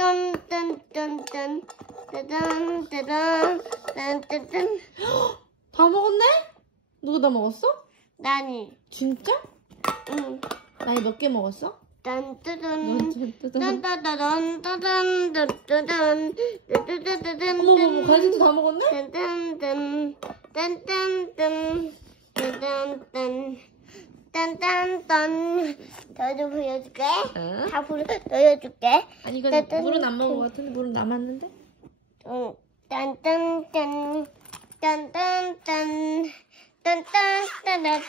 딴딴딴딴딴 따단따단 다 먹었네? 누구 다 먹었어? 나니. 진짜? 응. 나이 몇 개 먹었어? 딴따단 딴따단 따단 따단 따단 어머, 갈색도 다 먹었네? 딴딴딴 딴딴딴 딴딴딴 딴딴딴 너도 보여줄게. 응? 다 보여줄게. 아니 이건 물은 안 먹은 것 같은데 물은 남았는데? 응. 딴딴딴 딴딴딴 딴딴딴